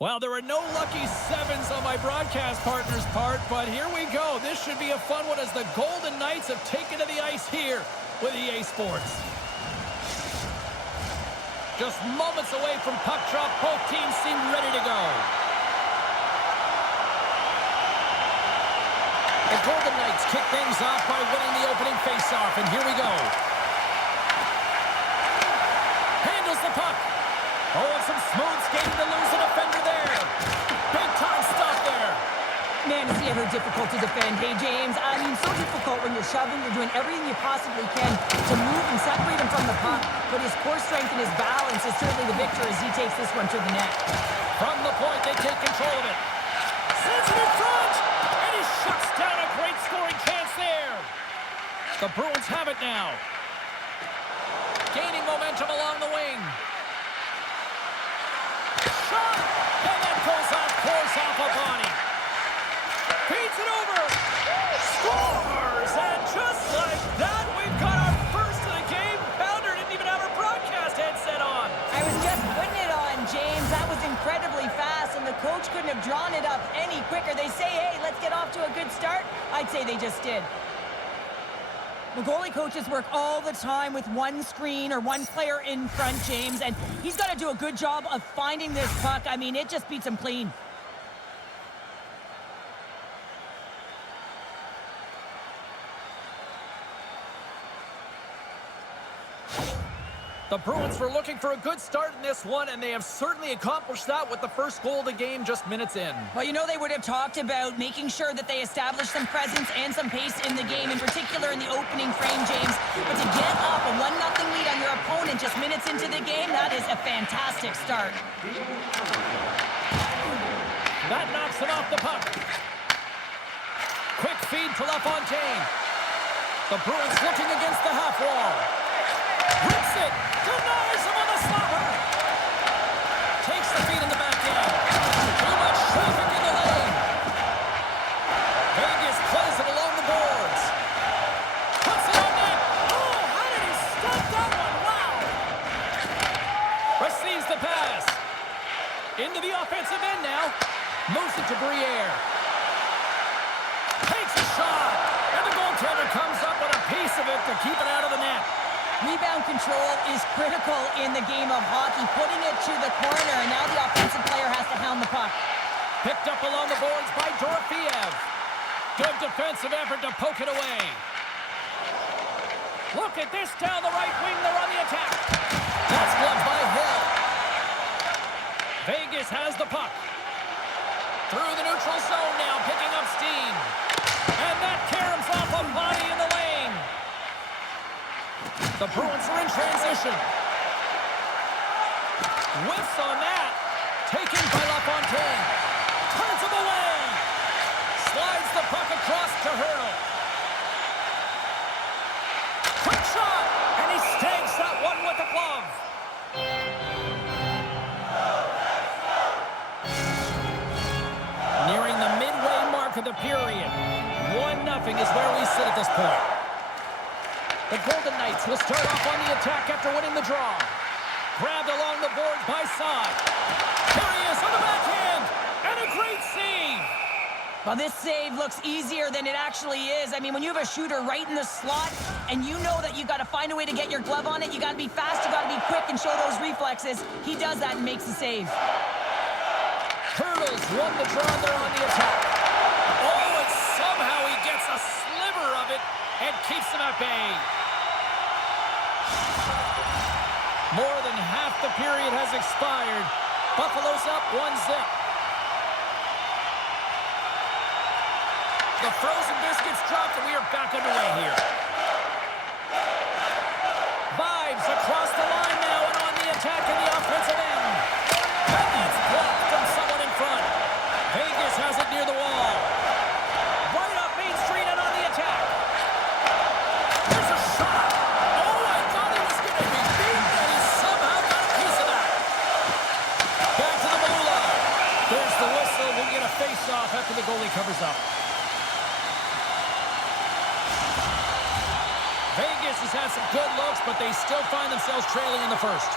Well, there are no lucky sevens on my broadcast partner's part, but here we go. This should be a fun one as the Golden Knights have taken to the ice here with EA Sports. Just moments away from puck drop, both teams seem ready to go. The Golden Knights kick things off by winning the opening faceoff, and here we go. Handles the puck. Oh, and some smooth skating to lose a defender there. Big time stop there. Man, is he ever difficult to defend. Hey, James, I mean, so difficult when you're shoving. You're doing everything you possibly can to move and separate him from the puck. But his core strength and his balance is certainly the victor as he takes this one to the net. From the point, they take control of it. Sends it in front. And he shuts down a great scoring chance there. The Bruins have it now. Gaining momentum along the wing. Shot! And that goes off course off a body. Feeds it over. Scores! And just like that, we've got our first of the game. Pounder didn't even have her broadcast headset on. I was just putting it on, James. That was incredibly fast, and the coach couldn't have drawn it up any quicker. They say, hey, let's get off to a good start. I'd say they just did. The goalie coaches work all the time with one screen or one player in front, James, and he's got to do a good job of finding this puck. I mean, it just beats him clean. The Bruins were looking for a good start in this one, and they have certainly accomplished that with the first goal of the game just minutes in. Well, you know, they would have talked about making sure that they establish some presence and some pace in the game, in particular in the opening frame, James. But to get up a 1-0 lead on your opponent just minutes into the game, that is a fantastic start. That knocks him off the puck. Quick feed to LaFontaine. The Bruins looking against the half wall. Rips it. Denies him on the slapper. Takes the feed in the back end. Too much traffic in the lane. Vegas plays it along the boards. Puts it on net. Oh, how did he stop that one? Wow. Receives the pass. Into the offensive end now. Moves it to Briere. Takes a shot. And the goaltender comes up with a piece of it to keep it out of the net. Rebound control is critical in the game of hockey, putting it to the corner, and now the offensive player has to hound the puck. Picked up along the boards by Dorofeev. Good defensive effort to poke it away. Look at this down the right wing. They're on the attack. That's gloved by Hill. Vegas has the puck. Through the neutral zone now, picking up steam. And that caroms off a body in the lane. The Bruins are in transition. Whiffs on that. Taken by LaFontaine. Turns him away. Slides the puck across to Hurdle. Quick shot. And he stakes that one with the glove. Nearing the midway mark of the period. 1-0 is where we sit at this point. The Golden Knights will start off on the attack after winning the draw. Grabbed along the boards by Saad. Here he is on the backhand. And a great save. Well, this save looks easier than it actually is. I mean, when you have a shooter right in the slot and you know that you got to find a way to get your glove on it, you got to be fast, you got to be quick and show those reflexes. He does that and makes the save. Hurdles won the draw there on the attack. Oh, and somehow he gets a sliver of it and keeps them at bay. More than half the period has expired. Buffalo's up 1-0. The frozen biscuits dropped, and we are back underway here. Vibes across the line now and on the attack in the offensive end. And that's blocked from someone in front. Vegas has it near the wall. Right up Main Street and on the attack. There's a shot. Oh, I thought he was going to be beaten, and he somehow got a piece of that. Back to the blue line. There's the whistle. We'll get a face-off after the goalie covers up. Vegas has had some good looks, but they still find themselves trailing in the first.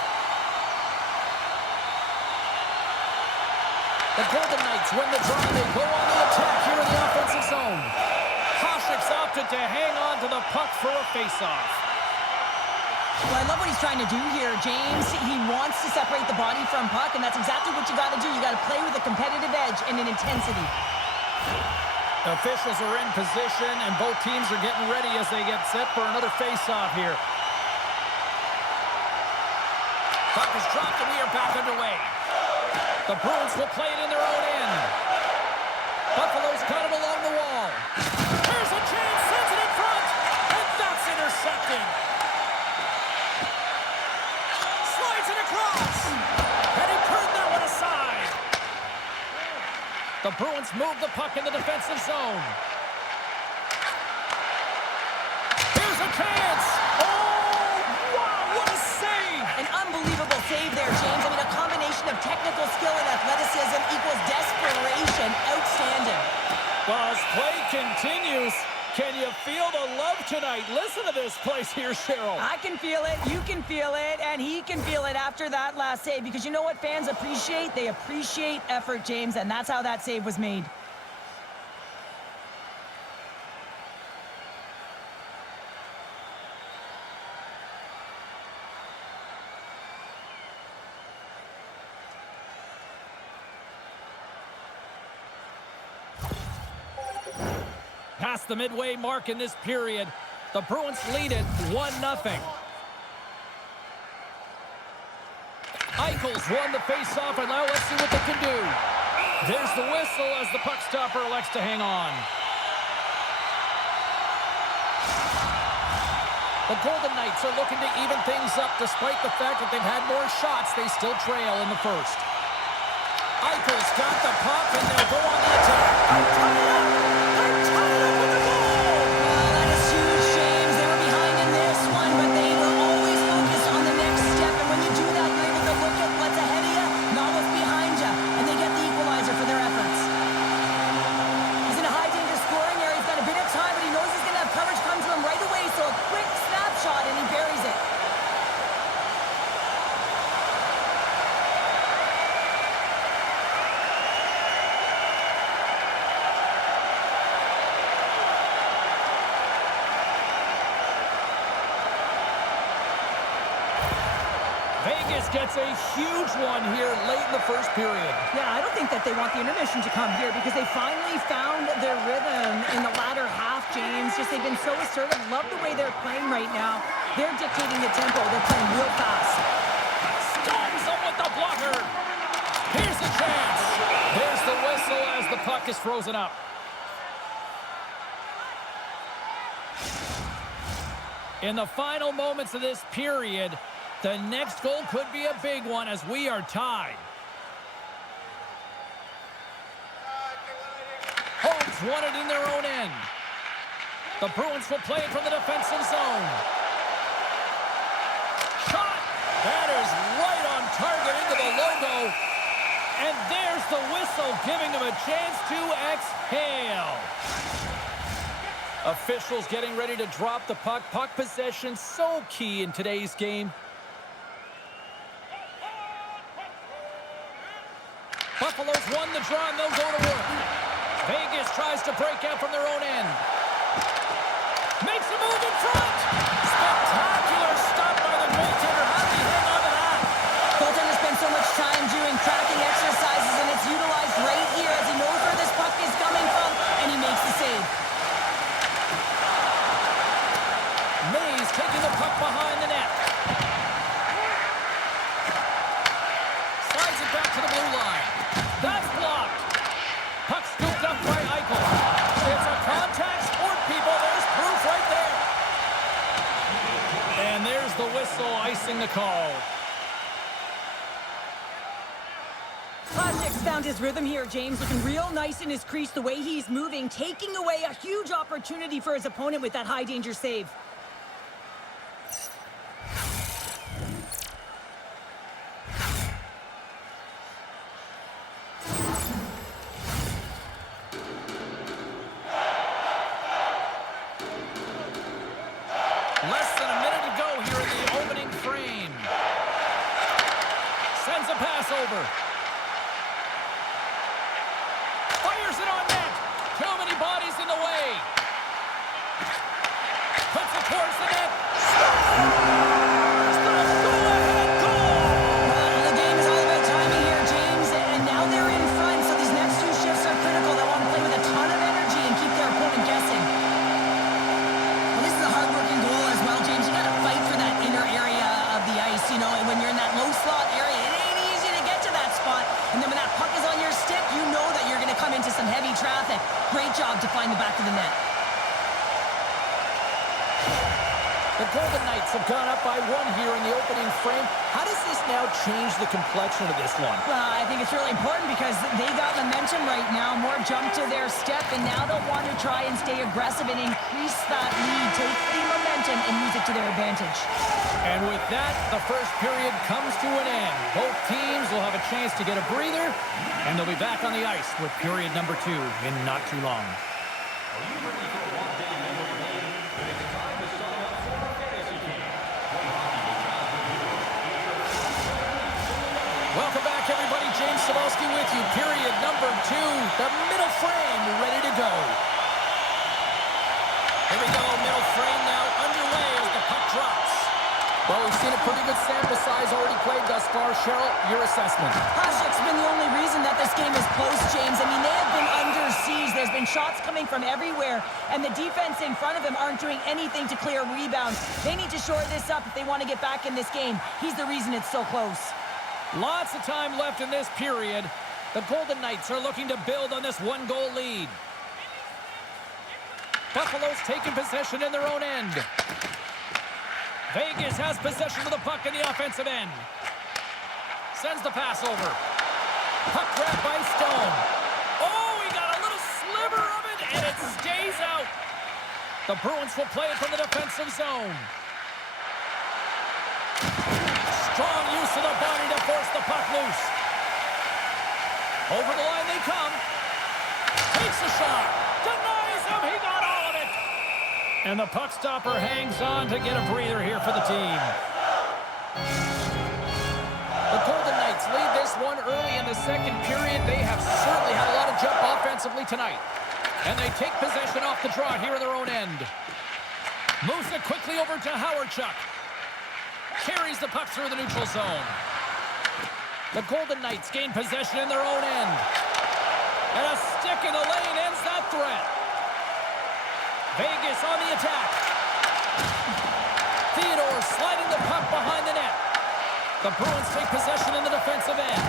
The Golden Knights win the draw. They go on the attack here in the offensive zone. Hasek's opted to hang on to the puck for a faceoff. Well, I love what he's trying to do here, James. He wants to separate the body from puck, and that's exactly what you got to do. You got to play with a competitive edge and an intensity. Officials are in position, and both teams are getting ready as they get set for another faceoff here. Puck is dropped, and we are back underway. The Bruins will play it in their own end. Buffalo's got it along the wall. Here's a chance, sends it in front, and that's intercepted. Slides it across, and he turned that one aside. The Bruins move the puck in the defensive zone. Here's a chance. Oh, wow, what a save. An unbelievable save there, James. I mean, a combination of technical skill and athleticism equals desperation. Outstanding. Well, as play continues, can you feel the love tonight? Listen to this place here, Cheryl. I can feel it, you can feel it, and he can feel it after that last save. Because you know what fans appreciate? They appreciate effort, James, and that's how that save was made. Past the midway mark in this period, the Bruins lead it 1-0. Eichel's won the faceoff, and now let's see what they can do. There's the whistle as the puck stopper elects to hang on. The Golden Knights are looking to even things up despite the fact that they've had more shots. They still trail in the first. Eichel's got the puck, and they'll go on the attack. They're tied up! They're tied up with the goal! Well, that is huge, James. They were behind in this one, but they were always focused on the next step. And when you do that, you're able to look at what's ahead of you, not what's behind you. And they get the equalizer for their efforts. He's in a high-danger scoring area. He's got a bit of time, but he knows he's going to have coverage come to him right away. So a quick snapshot, and he buries it. Vegas gets a huge one here late in the first period. Yeah, I don't think that they want the intermission to come here because they finally found their rhythm in the latter half, James. Just they've been so assertive. Love the way they're playing right now. They're dictating the tempo. They're playing real fast. Storms them with the blocker. Here's the chance. There's the whistle as the puck is frozen up. In the final moments of this period, the next goal could be a big one as we are tied. Hogs won it in their own end. The Bruins will play it from the defensive zone. Shot! That is right on target into the logo. And there's the whistle, giving them a chance to exhale. Officials getting ready to drop the puck. Puck possession so key in today's game. Buffalo's won the draw, and they'll go to work. Vegas tries to break out from their own end. Makes a move in front. Spectacular stop by the goaltender. How did he hang on to that? Goaltender spends so much time doing tracking exercises, and it's utilized right here as he knows where this puck is coming from, and he makes the save. Mays taking the puck behind the net. Slides it back to the blue line. That's blocked. Puck scooped up by Eichel. It's a contact sport, people. There's proof right there. And there's the whistle icing the call. Hasek's found his rhythm here, James. Looking real nice in his crease, the way he's moving, taking away a huge opportunity for his opponent with that high-danger save. Less than a minute to go here in the opening frame. Sends a pass over. The Golden Knights have gone up by 1 here in the opening frame. How does this now change the complexion of this one? I think it's really important because they got momentum right now. More jump to their step, and now they'll want to try and stay aggressive and increase that lead. Take the momentum and use it to their advantage. And with that, the first period comes to an end. Both teams will have a chance to get a breather, and they'll be back on the ice with period number 2 in not too long. Welcome back, everybody. James Cebulski with you. Period number 2. The middle frame ready to go. Here we go. Middle frame now underway as the puck drops. Well, we've seen a pretty good sample size already played thus far. Cheryl, your assessment. Hasek's been the only reason that this game is close, James. I mean, they have been under siege. There's been shots coming from everywhere, and the defense in front of him aren't doing anything to clear rebounds. They need to shore this up if they want to get back in this game. He's the reason it's so close. Lots of time left in this period. The Golden Knights are looking to build on this 1-goal lead. Buffalo's taking possession in their own end. Vegas has possession of the puck in the offensive end. Sends the pass over. Puck grab by Stone. Oh, he got a little sliver of it, and it stays out. The Bruins will play it from the defensive zone. Strong use of the body to force the puck loose. Over the line they come. Takes a shot. Denies him. He got all of it. And the puck stopper hangs on to get a breather here for the team. The Golden Knights lead this one early in the second period. They have certainly had a lot of jump offensively tonight. And they take possession off the draw here in their own end. Moves it quickly over to Howard-Chuck. Carries the puck through the neutral zone. The Golden Knights gain possession in their own end. And a stick in the lane ends that threat. Vegas on the attack. Theodore sliding the puck behind the net. The Bruins take possession in the defensive end.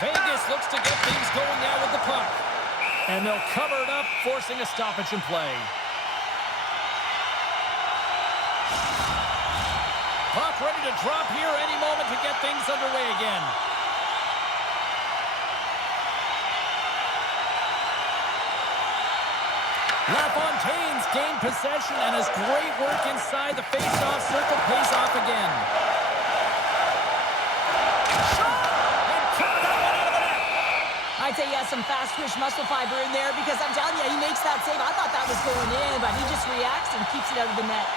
Vegas looks to get things going now with the puck. And they'll cover it up, forcing a stoppage in play. Puck ready to drop here any moment to get things underway again. LaFontaine's gained possession, and his great work inside the face-off circle pays off again. Shot! And cut out of the net. I'd say he has some fast twitch muscle fiber in there because I'm telling you, he makes that save. I thought that was going in, but he just reacts and keeps it out of the net.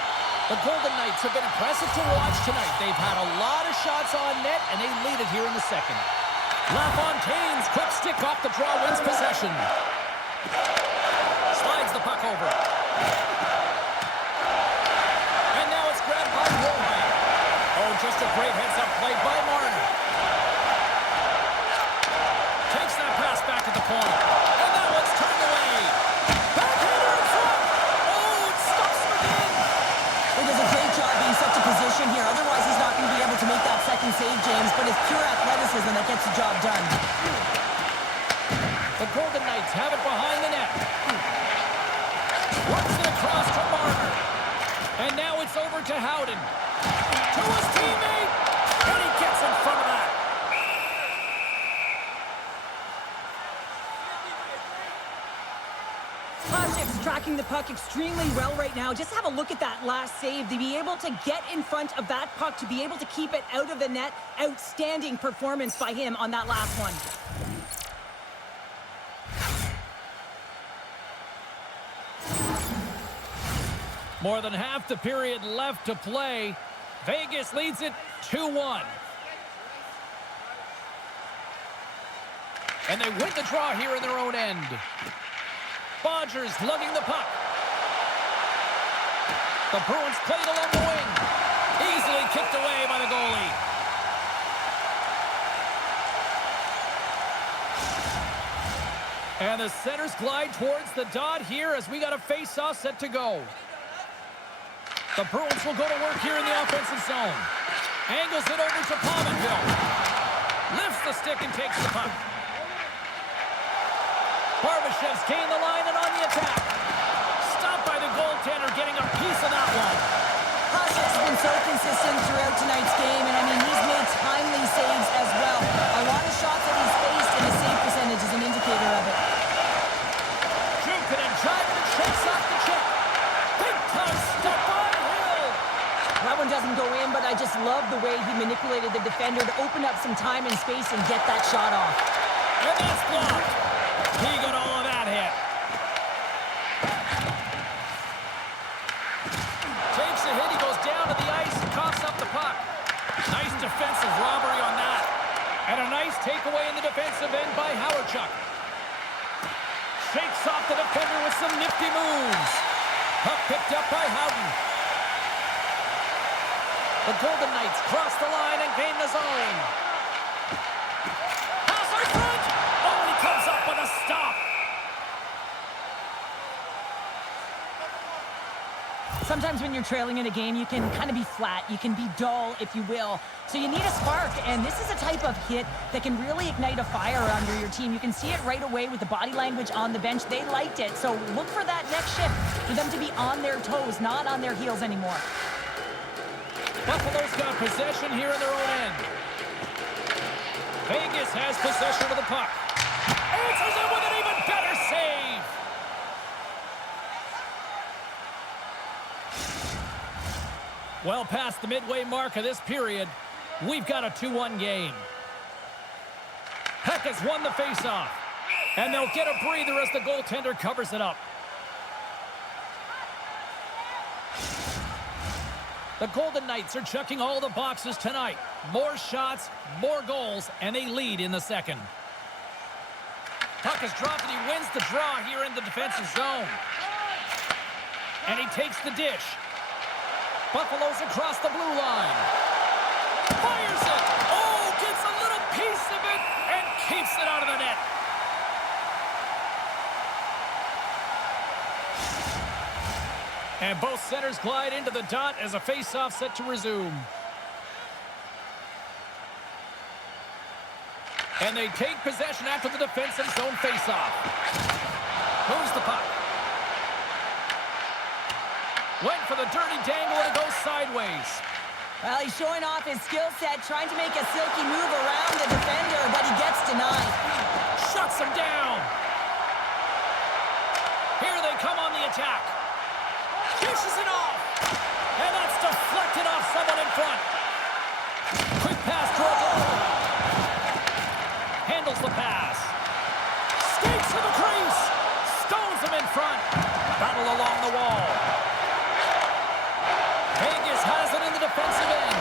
The Golden Knights have been impressive to watch tonight. They've had a lot of shots on net, and they lead it here in the second. LaFontaine's quick stick off the draw wins possession. Slides the puck over. And now it's grabbed by Wollheim. Oh, just a great heads-up play by Marner. Takes that pass back at the corner. And that one's turned away. Backhander in front. Oh, it stops him again. He does a great job being such a position here. Otherwise, he's not going to be able to make that second save, James. But it's pure athleticism that gets the job done. The Golden Knights have it behind the net. Works it across to Marner. And now it's over to Howden. To his teammate. And he gets in front of that. Hasek's tracking the puck extremely well right now. Just have a look at that last save. To be able to get in front of that puck, to be able to keep it out of the net, outstanding performance by him on that last one. More than half the period left to play. Vegas leads it 2-1. And they win the draw here in their own end. Bodgers lugging the puck. The Bruins played along the wing. Easily kicked away by the goalie. And the centers glide towards the dot here as we got a face-off set to go. The Bruins will go to work here in the offensive zone. Angles it over to Palmenville. Lifts the stick and takes the puck. Barbashev's gained the line and on the attack. Stopped by the goaltender, getting a piece of that one. so consistent throughout tonight's game, and I mean, he's made timely saves as well. A lot of shots that he's faced, and his save percentage is an indicator of it. Jukin and driving and shakes off the check. Big time step by Hill. That one doesn't go in, but I just love the way he manipulated the defender to open up some time and space and get that shot off. And that's blocked. He got all of that hit. Takes a hit. He goes down to the ice and coughs up the puck. Nice defensive robbery on that. And a nice takeaway in the defensive end by Howardchuk. Shakes off the defender with some nifty moves. Puck picked up by Howden. The Golden Knights cross the line and gain the zone. Pass in front. Oh, he comes up with a stop. Sometimes when you're trailing in a game, you can kind of be flat. You can be dull, if you will. So you need a spark, and this is a type of hit that can really ignite a fire under your team. You can see it right away with the body language on the bench. They liked it, so look for that next shift, for them to be on their toes, not on their heels anymore. Buffalo's got possession here in their own end. Vegas has possession of the puck. Answers it with an even better save. Well past the midway mark of this period, we've got a 2-1 game. Peck has won the faceoff, and they'll get a breather as the goaltender covers it up. The Golden Knights are checking all the boxes tonight. More shots, more goals, and they lead in the second. Puck is dropped, and he wins the draw here in the defensive zone. And he takes the dish. Buffalo's across the blue line. Fires it. Oh, gets a little piece of it and keeps it out of the net. And both centers glide into the dot as a face-off set to resume. And they take possession after the defensive zone face-off. Moves the puck. Went for the dirty dangle and it goes sideways. Well, he's showing off his skill set, trying to make a silky move around the defender, but he gets denied. Shuts him down. Here they come on the attack. Dishes it off. And that's deflected off someone in front. Quick pass to a goal. Handles the pass. Skates to the crease. Stones him in front. Battle along the wall. Vegas has it in the defensive end.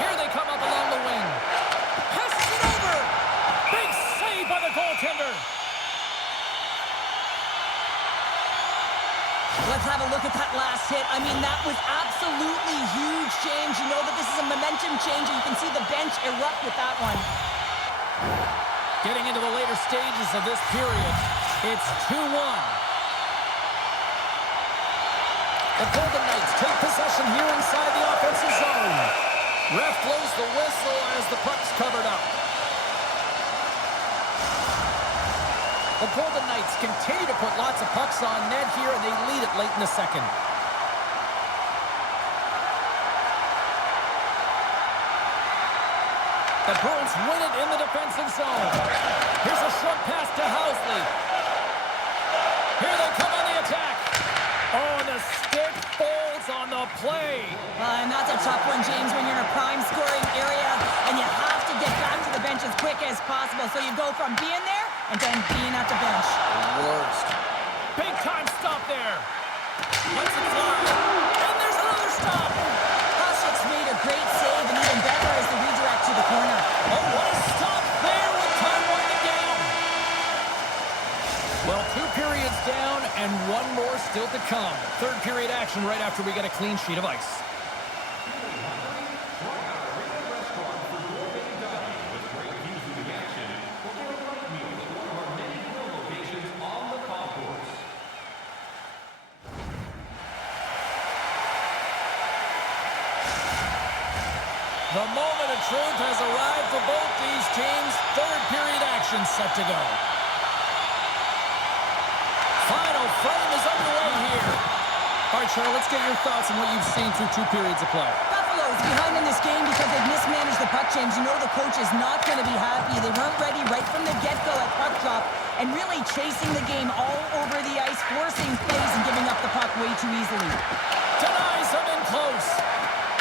Here they come up along the wing. Passes it over. Big save by the goaltender. Let's have a look at that last hit. I mean, that was absolutely huge change. You know that this is a momentum change, and you can see the bench erupt with that one. Getting into the later stages of this period, it's 2-1. The Golden Knights take possession here inside the offensive zone. Ref blows the whistle as the puck's covered up. The Golden Knights continue to put lots of pucks on net here, and they lead it late in the second. The Bruins win it in the defensive zone. Here's a short pass to Housley. Here they come on the attack. Oh, and the stick folds on the play. And that's a tough one, James, when you're in a prime scoring area, and you have to get back to the bench as quick as possible. So you go from being there and then being at the bench. Worst. Big time stop there. Lets it fly. And there's another stop. Hasek's made a great save, and even better is the redirect to the corner. Oh, what a stop there with time winding down. Well, 2 periods down and 1 more still to come. Third period action right after we get a clean sheet of ice. The moment of truth has arrived for both these teams. Third period action set to go. Final frame is underway here. All right, Cheryl, let's get your thoughts on what you've seen through 2 periods of play. Buffalo's behind in this game because they've mismanaged the puck change. You know the coach is not going to be happy. They weren't ready right from the get-go at puck drop and really chasing the game all over the ice, forcing plays and giving up the puck way too easily. Denies him in close.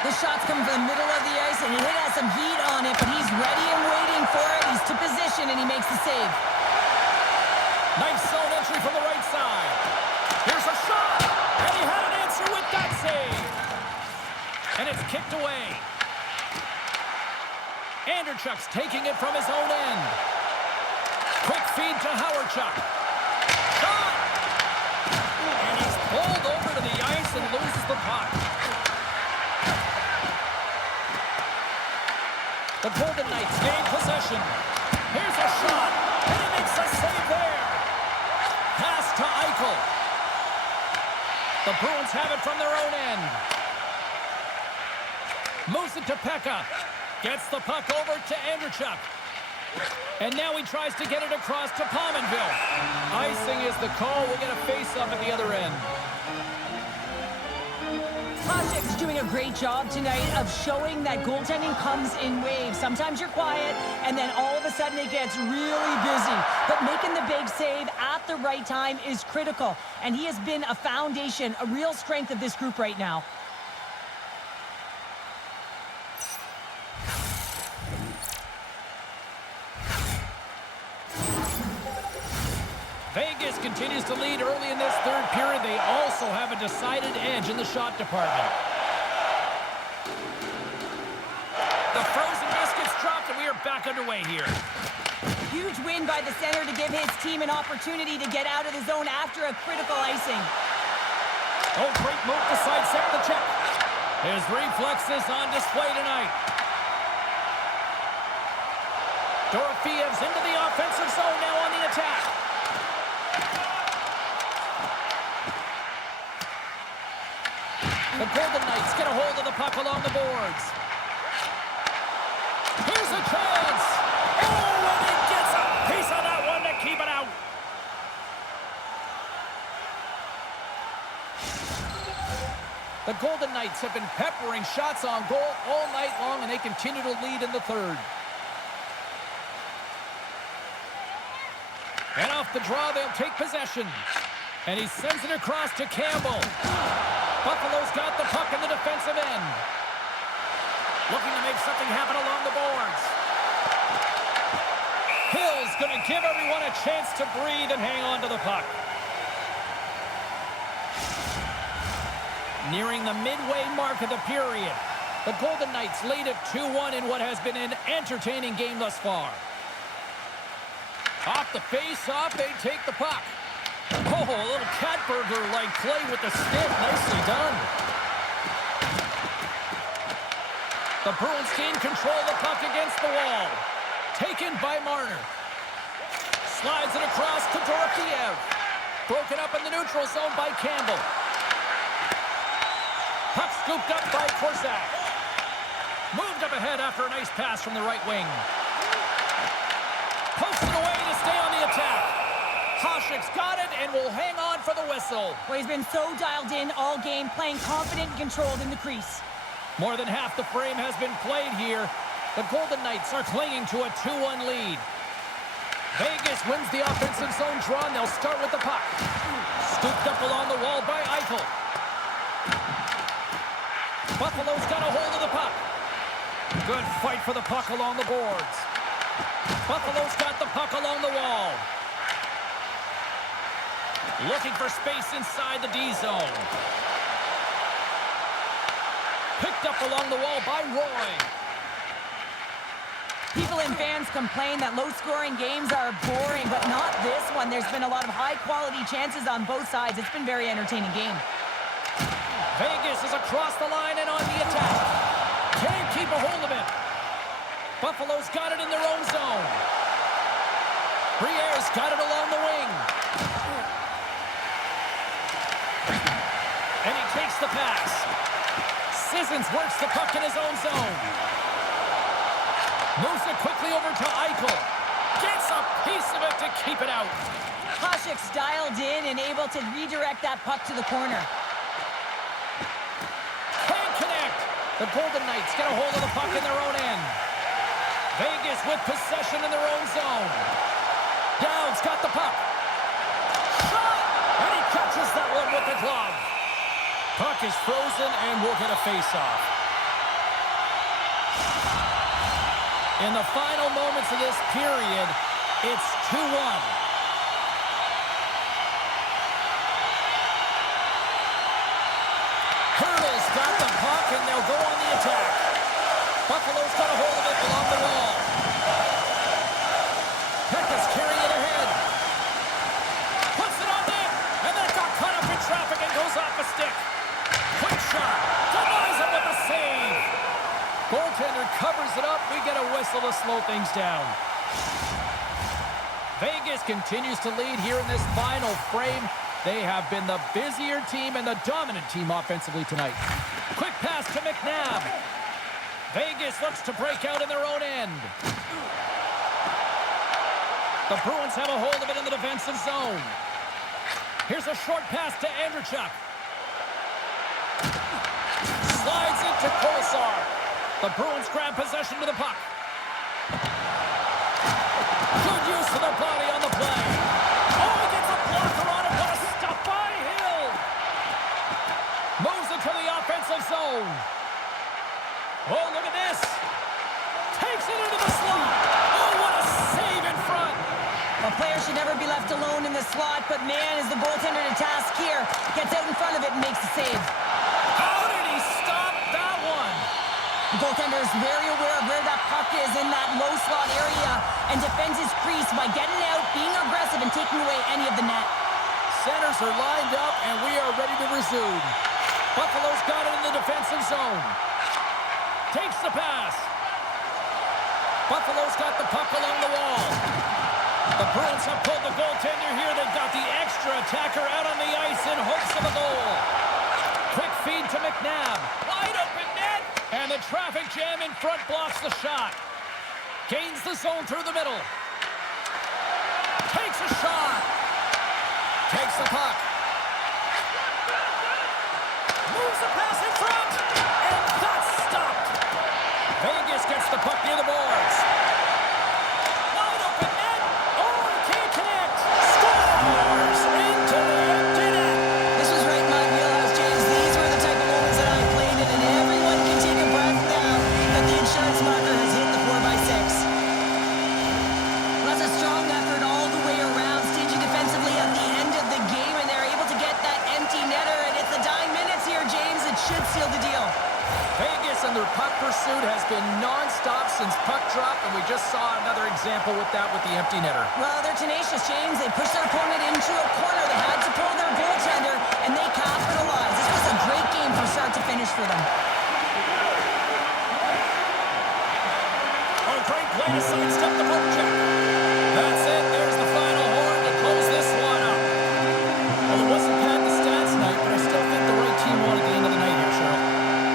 The shot's coming from the middle of the ice, and he has some heat on it, but he's ready and waiting for it. He's to position, and he makes the save. Nice zone entry from the right side. Here's a shot, and he had an answer with that save. And it's kicked away. Anderchuk's taking it from his own end. Quick feed to Howardchuk. Shot! And he's pulled over to the ice and loses the puck. The Golden Knights gain possession. Here's a shot, and he makes a save there. Pass to Eichel. The Bruins have it from their own end. Moves it to Pekka. Gets the puck over to Anderchuk. And now he tries to get it across to Pominville. Icing is the call. We'll get a face-up at the other end. Koshik's doing a great job tonight of showing that goaltending comes in waves. Sometimes you're quiet, and then all of a sudden it gets really busy. But making the big save at the right time is critical. And he has been a foundation, a real strength of this group right now. Vegas continues to lead early in this third period. They also have a decided edge in the shot department. The frozen biscuits dropped, and we are back underway here. Huge win by the center to give his team an opportunity to get out of the zone after a critical icing. Oh, great move to sidestep the check. His reflexes on display tonight. Dorofeyev's into the offensive zone now on the attack. The Golden Knights get a hold of the puck along the boards. Here's a chance. Oh, and he gets a piece of that one to keep it out. The Golden Knights have been peppering shots on goal all night long, and they continue to lead in the third. And off the draw, they'll take possession. And he sends it across to Campbell. Buffalo's got the puck in the defensive end. Looking to make something happen along the boards. Hill's going to give everyone a chance to breathe and hang on to the puck. Nearing the midway mark of the period, the Golden Knights lead at 2-1 in what has been an entertaining game thus far. Off the face-off, they take the puck. Oh, a little cat burglar-like play with the stick. Nicely done. The Bruins gain control of the puck against the wall. Taken by Marner. Slides it across to Dorofeyev. Broken up in the neutral zone by Campbell. Puck scooped up by Korsak. Moved up ahead after a nice pass from the right wing. Posted away to stay on the attack. Koshik's got it and will hang on for the whistle. Well, he's been so dialed in all game, playing confident and controlled in the crease. More than half the frame has been played here. The Golden Knights are clinging to a 2-1 lead. Vegas wins the offensive zone draw, and they'll start with the puck. Scooped up along the wall by Eichel. Buffalo's got a hold of the puck. Good fight for the puck along the boards. Buffalo's got the puck along the wall. Looking for space inside the D zone. Picked up along the wall by Roy. People and fans complain that low-scoring games are boring, but not this one. There's been a lot of high-quality chances on both sides. It's been a very entertaining game. Vegas is across the line and on the attack. Can't keep a hold of it. Buffalo's got it in their own zone. Briere's got it along the wing. And he takes the pass. Sissons works the puck in his own zone. Moves it quickly over to Eichel. Gets a piece of it to keep it out. Koshik's dialed in and able to redirect that puck to the corner. The Golden Knights get a hold of the puck in their own end. Vegas with possession in their own zone. Dowd's got the puck. Shot! And he catches that one with the glove. Puck is frozen, and we'll get a face-off. In the final moments of this period, it's 2-1. Got the puck, and they'll go on the attack. Buffalo's got a hold of it along the wall. Pekka's carrying it ahead. Puts it on net, and then it got caught up in traffic and goes off a stick. Quick shot. Denies him with a save. Goaltender covers it up. We get a whistle to slow things down. Vegas continues to lead here in this final frame. They have been the busier team and the dominant team offensively tonight. Quick pass to McNabb. Vegas looks to break out in their own end. The Bruins have a hold of it in the defensive zone. Here's a short pass to Andrechuk. Slides into Kolesar. The Bruins grab possession to the puck. Good use of their body on the play. Oh, he gets a blocker on it. What a stop by Hill. Moves it to the offensive zone. Oh, look at this. Takes it into the slot. Oh, what a save in front. A player should never be left alone in the slot, but man, is the goaltender to task here. Gets out in front of it and makes the save. How did he stop that one? The goaltender is very aware of where that puck is in that low slot area and defends his crease by getting out, being aggressive, and taking away any of the net. Centers are lined up, and we are ready to resume. Buffalo's got it in the defensive zone. Takes the pass. Buffalo's got the puck along the wall. The Bruins have pulled the goaltender here. They've got the extra attacker out on the ice in hopes of a goal. Quick feed to McNabb. Wide open net. And the traffic jam in front blocks the shot. Gains the zone through the middle. Takes a shot. Takes the puck. Moves the pass in front. And that's stopped. Vegas gets the puck near the boards. Wide open net. Oh, he can't connect. Scores into the empty net. This was right in my wheelhouse, James. These were the type of moments that I played in, and everyone can take a breath now that the insurance marker has hit the 4x6. That's a strong effort all the way around, stingy defensively at the end of the game, and they're able to get that empty netter, and it's the dying minutes here, James. It should seal the deal. Vegas and their puck pursuit has been non-stop since puck drop, and we just saw another example with that with the empty netter. Well, they're tenacious, James. They pushed their opponent into a corner. They had to pull their goaltender, and they capitalized. This was a great game from start to finish for them. Oh, great play to sidestep the poke check. That's it. There's the final horn to close this one up. Well, it wasn't pad the stats night, but I still think the right team won at the end of the night here, Cheryl.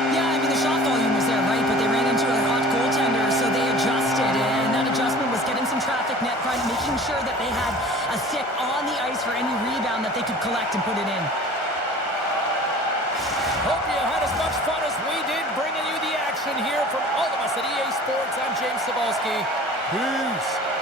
Yeah, I mean, the shot volume was there, right? But they ran into a hot goaltender, so they adjusted. And that adjustment was getting some traffic net front, making sure that they had a stick on the ice for any rebound that they could collect and put it in. Hope you had as much fun as we did bringing you the action here from all of us at EA Sports. I'm James Cebulski. Peace.